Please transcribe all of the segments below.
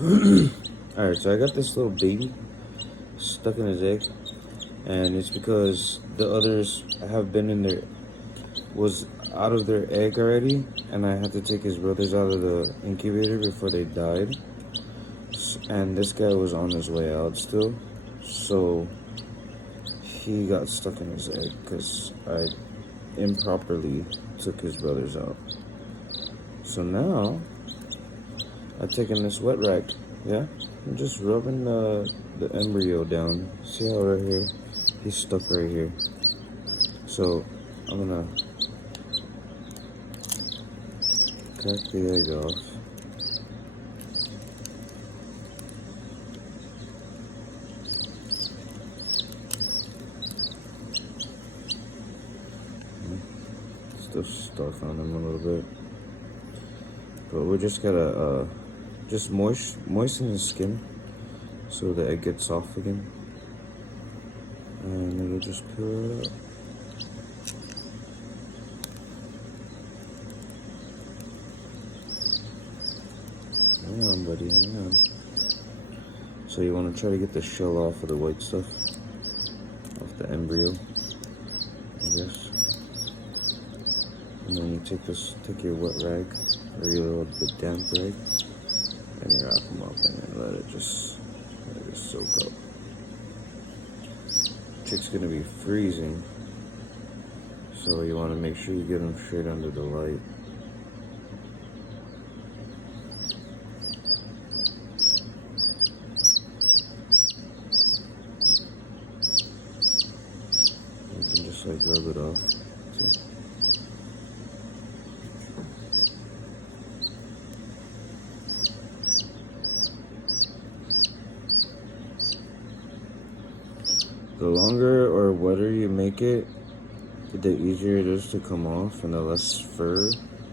Alright, so I got this little baby stuck in his egg, and it's because the others have been in their was out of their egg already, and I had to take his brothers out of the incubator before they died. And this guy was on his way out still, so he got stuck in his egg because I improperly took his brothers out. So now I've taken this wet rag, yeah, I'm just rubbing the embryo down. See how right here he's stuck right here. So I'm gonna crack the egg off. Still stuck on him a little bit, but we just gotta just moisten his skin so the egg gets soft again, and it'll just peel right out. Hang on, buddy, hang on. So you want to try to get the shell off of the white stuff, off the embryo, I guess. And then you take your wet rag, or your little bit damp rag, and you wrap them up and then let it just soak up. Chick's gonna be freezing, so you want to make sure you get them straight under the light. You can just like rub it off. See? The longer or wetter you make it, the easier it is to come off and the less fur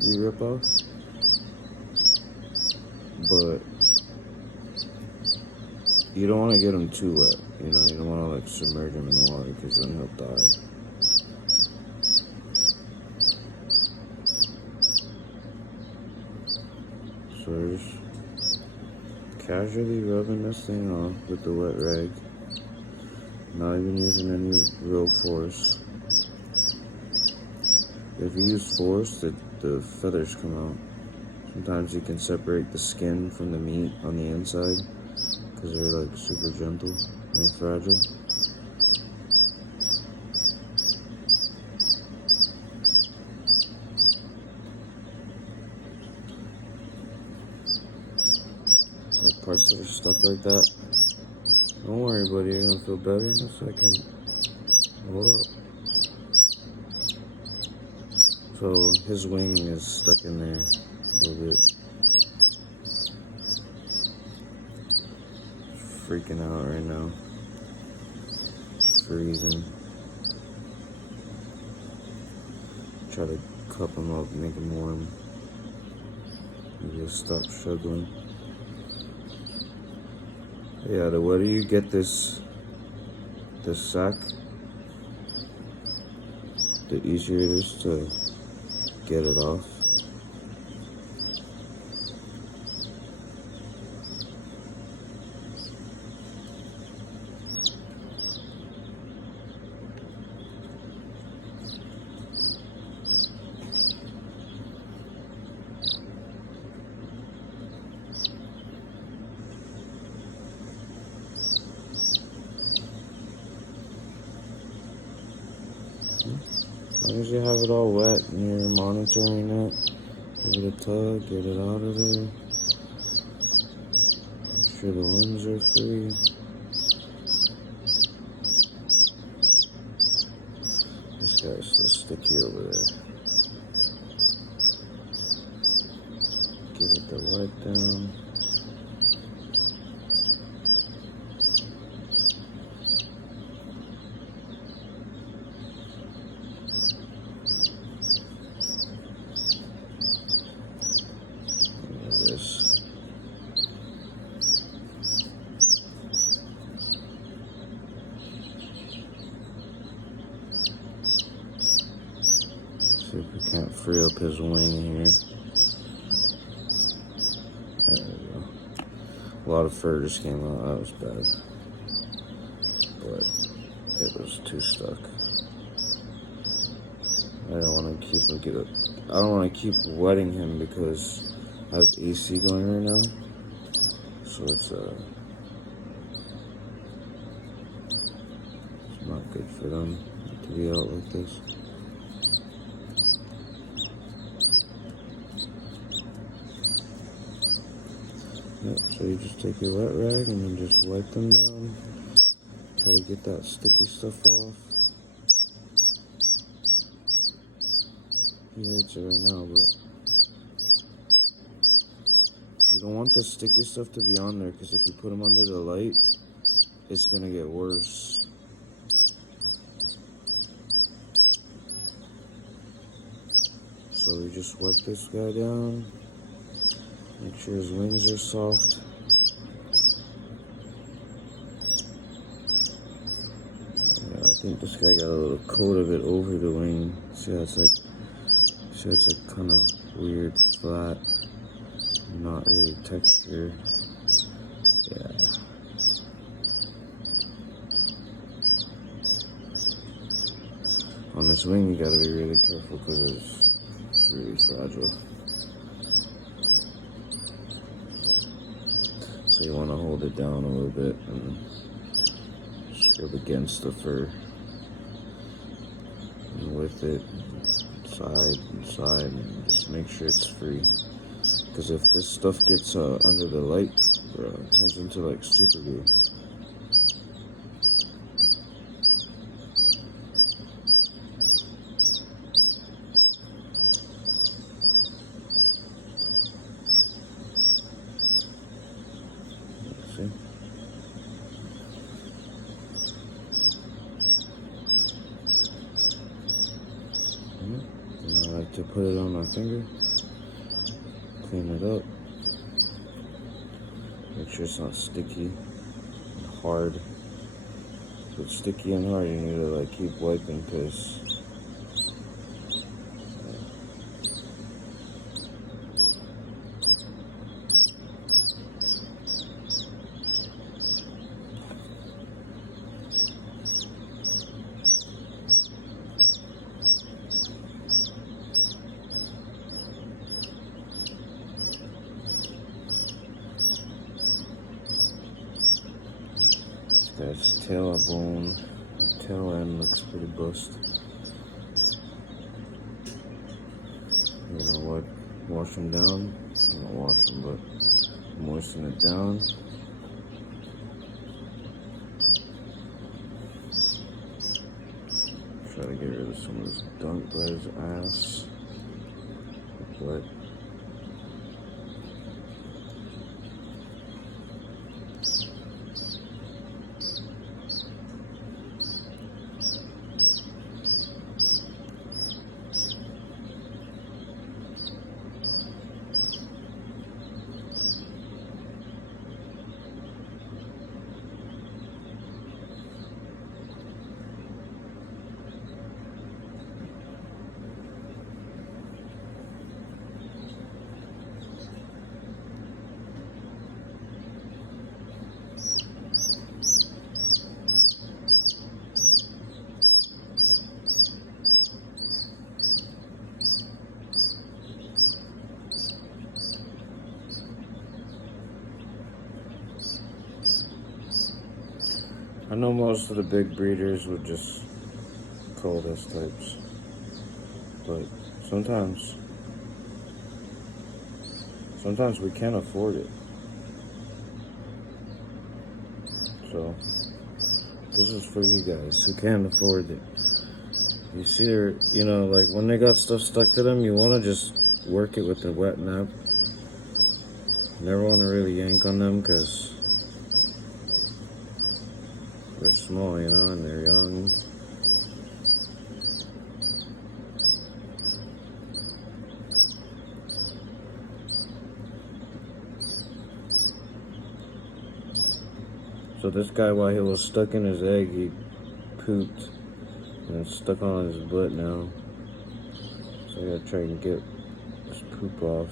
you rip off. But you don't want to get them too wet, you know, you don't want to like submerge him in water because then he'll die. So just casually rubbing this thing off with the wet rag. Not even using any real force. If you use force, the feathers come out. Sometimes you can separate the skin from the meat on the inside because they're like super gentle and fragile. So parts that are stuck like that, don't worry, buddy, you're gonna feel better in a second. Hold up. So his wing is stuck in there a little bit. Freaking out right now. It's freezing. Try to cup him up, make him warm. He'll just stop struggling. Yeah, the wetter you get this sack, the easier it is to get it off. As long as you have it all wet and you're monitoring it, give it a tug, get it out of there. Make sure the limbs are free. This guy's still sticky over there. Give it the wipe down. See if we can't free up his wing here. There we go. A lot of fur just came out. That was bad. But it was too stuck. I don't want to keep wetting him because I have AC going right now. So it's not good for them to be out like this. Yep, so you just take your wet rag and then just wipe them down. Try to get that sticky stuff off. He hates it right now, but you don't want the sticky stuff to be on there because if you put them under the light, it's going to get worse. So we just wipe this guy down. Make sure his wings are soft. Yeah, I think this guy got a little coat of it over the wing. See how it's like kind of weird, flat, not really texture. Yeah. On this wing, you gotta be really careful because it's really fragile. So you want to hold it down a little bit and scrub against the fur. And with it, side and side, and just make sure it's free. Because if this stuff gets under the light, bro, it turns into like super glue. See? And I like to put it on my finger, clean it up, make sure it's not sticky and hard. If it's sticky and hard, you need to like keep wiping because guy's tail end looks pretty bust. You know what? Wash them down. Not wash them, but moisten it down. Try to get rid of some of this gunk by his ass. But I know most of the big breeders would just call this types, but sometimes we can't afford it. So this is for you guys who can't afford it. You see, you know, like when they got stuff stuck to them, you want to just work it with the wet nap. You never want to really yank on them because they're small, you know, and they're young. So this guy, while he was stuck in his egg, he pooped and it's stuck on his butt now. So I gotta try and get this poop off.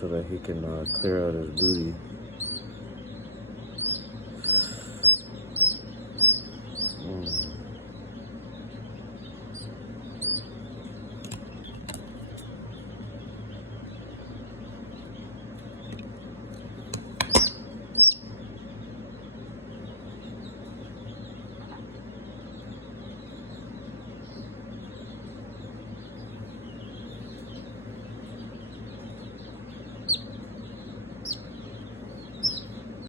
so that he can clear out his booty.